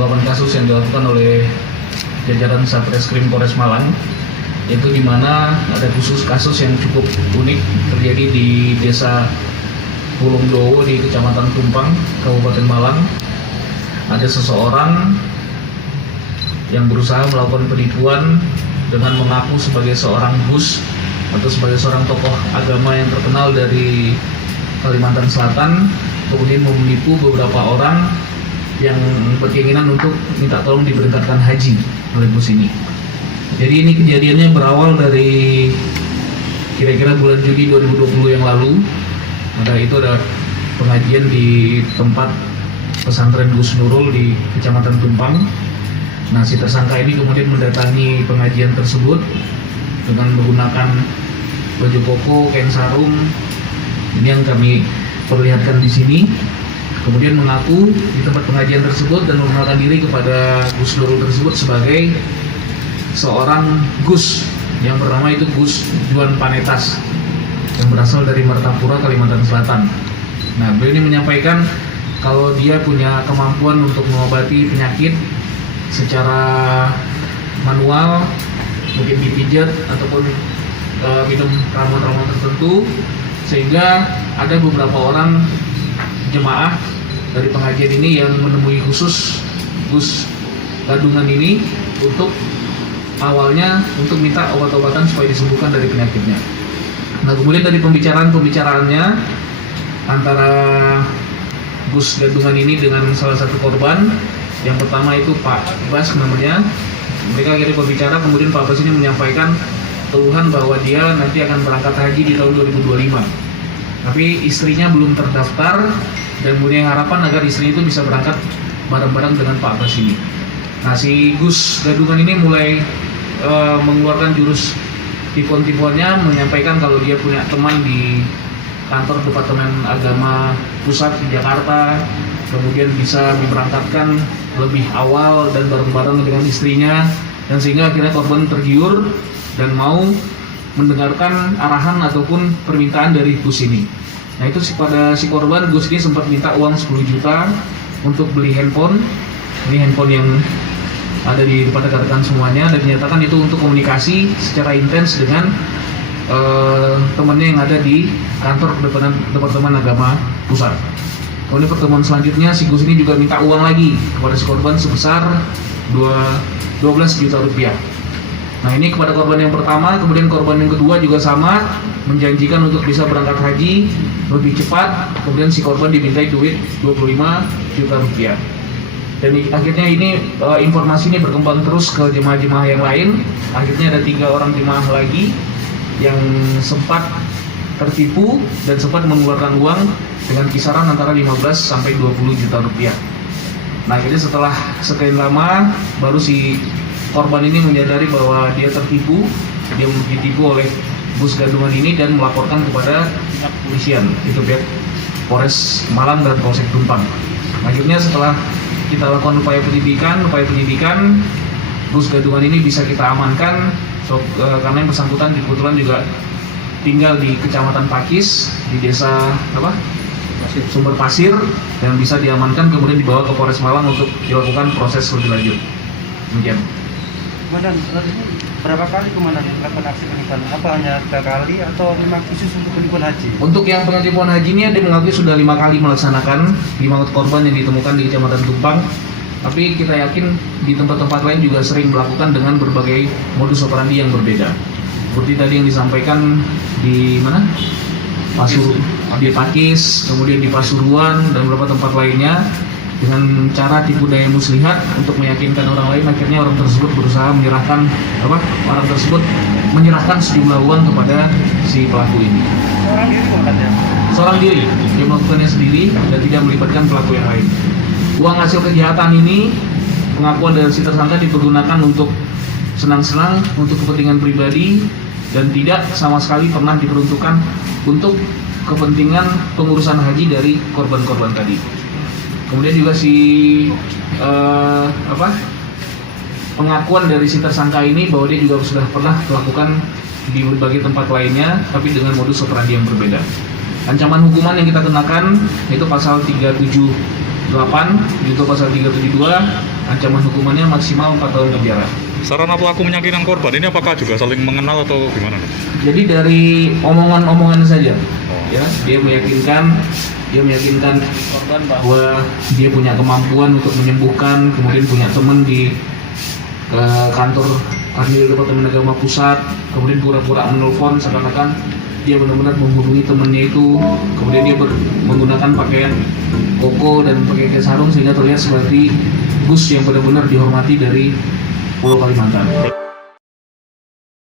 pengungkapan kasus yang dilakukan oleh jajaran Satreskrim Polres Malang, yaitu di mana ada kasus yang cukup unik terjadi di Desa Pulungdowo di Kecamatan Tumpang, Kabupaten Malang. Ada seseorang yang berusaha melakukan penipuan dengan mengaku sebagai seorang gus atau sebagai seorang tokoh agama yang terkenal dari Kalimantan Selatan, kemudian menipu beberapa orang yang berkeinginan untuk minta tolong diberangkatkan haji oleh bus ini. Jadi ini kejadiannya berawal dari kira-kira bulan Juli 2020 yang lalu. Ada pengajian di tempat pesantren Gus Nurul di Kecamatan Tumpang. Nah, si tersangka ini kemudian mendatangi pengajian tersebut dengan menggunakan baju koko, kain sarung. Ini yang kami perlihatkan di sini. Kemudian mengaku di tempat pengajian tersebut dan mengenalkan diri kepada Gus Nurul tersebut sebagai seorang Gus yang bernama itu Gus Juan Panetas yang berasal dari Martapura, Kalimantan Selatan. Nah, beliau ini menyampaikan kalau dia punya kemampuan untuk mengobati penyakit secara manual, mungkin dipijat ataupun minum ramuan-ramuan tertentu, sehingga ada beberapa orang jemaah dari pengajian ini yang menemui khusus Gus Gadungan ini untuk awalnya untuk minta obat-obatan supaya disembuhkan dari penyakitnya. Nah, kemudian dari pembicaraannya antara Gus Gadungan ini dengan salah satu korban, yang pertama itu Pak Bas namanya. Mereka akhirnya berbicara, kemudian Pak Bas ini menyampaikan keluhan bahwa dia nanti akan berangkat haji di tahun 2025. Tapi istrinya belum terdaftar dan punya harapan agar istrinya itu bisa berangkat bareng-bareng dengan Pak Bas ini. Nah, si Gus Gadungan ini mulai mengeluarkan jurus tipuan-tipuannya, menyampaikan kalau dia punya teman di kantor Departemen Agama Pusat di Jakarta, kemudian bisa diberangkatkan lebih awal dan bareng-bareng dengan istrinya, dan sehingga akhirnya korban tergiur dan mau mendengarkan arahan ataupun permintaan dari Gus ini. Nah, itu pada si korban, Gus ini sempat minta uang 10 juta untuk beli handphone. Ini handphone yang ada di depan rekan-rekan semuanya, dan dinyatakan itu untuk komunikasi secara intens dengan temannya yang ada di kantor Departemen Agama Pusat. Kemudian pertemuan selanjutnya si Gus ini juga minta uang lagi kepada si korban sebesar 12 juta rupiah. Nah, ini kepada korban yang pertama, kemudian korban yang kedua juga sama, menjanjikan untuk bisa berangkat haji lebih cepat. Kemudian si korban dimintai duit 25 juta rupiah. Dan akhirnya ini informasi ini berkembang terus ke jemaah-jemaah yang lain. Akhirnya ada 3 orang jemaah lagi yang sempat tertipu dan sempat mengeluarkan uang dengan kisaran antara 15 sampai 20 juta rupiah. Nah, akhirnya setelah sekian lama baru si korban ini menyadari bahwa dia tertipu, dia ditipu oleh Gus Gadungan ini dan melaporkan kepada pihak kepolisian, itu pihak Polres Malang dan Polsek Tumpang. Akhirnya setelah kita lakukan upaya penyidikan, Gus Gadungan ini bisa kita amankan karena yang bersangkutan kebetulan juga tinggal di Kecamatan Pakis di desa Sumber Pasir, dan bisa diamankan kemudian dibawa ke Polres Malang untuk dilakukan proses lebih lanjut. Demikian. Komandan, berapa kali komandan melakukan aksi penipuan? Apa hanya 3 kali atau memang khusus untuk penipuan haji? Untuk yang penipuan haji ini dia mengakui sudah 5 kali melaksanakan 5 korban yang ditemukan di Kecamatan Tumpang. Tapi kita yakin di tempat-tempat lain juga sering melakukan dengan berbagai modus operandi yang berbeda. Seperti tadi yang disampaikan di mana? Di Pakis, kemudian di Pasuruan dan beberapa tempat lainnya, dengan cara tipu daya muslihat untuk meyakinkan orang lain. Akhirnya orang tersebut berusaha menyerahkan sejumlah uang kepada si pelaku ini. Seorang diri dia melakukannya sendiri dan tidak melibatkan pelaku yang lain. Uang hasil kejahatan ini, pengakuan dari si tersangka, dipergunakan untuk senang-senang, untuk kepentingan pribadi, dan tidak sama sekali pernah diperuntukkan untuk kepentingan pengurusan haji dari korban-korban tadi. Kemudian juga pengakuan dari si tersangka ini bahwa dia juga sudah pernah melakukan di berbagai tempat lainnya, tapi dengan modus operandi yang berbeda. Ancaman hukuman yang kita kenakan yaitu pasal 378, juga pasal 372, ancaman hukumannya maksimal 4 tahun penjara. Sarana pelaku meyakinkan korban ini apakah juga saling mengenal atau gimana? Jadi dari omongan-omongan saja, ya dia meyakinkan korban bahwa dia punya kemampuan untuk menyembuhkan, kemudian punya teman di kantor Kanwil Departemen Agama Pusat, kemudian pura-pura menelpon seakan-akan dia benar-benar menghubungi temannya itu, kemudian dia menggunakan pakaian koko dan pakai sarung sehingga terlihat seperti Gus yang benar-benar dihormati dari Pulau Kalimantan.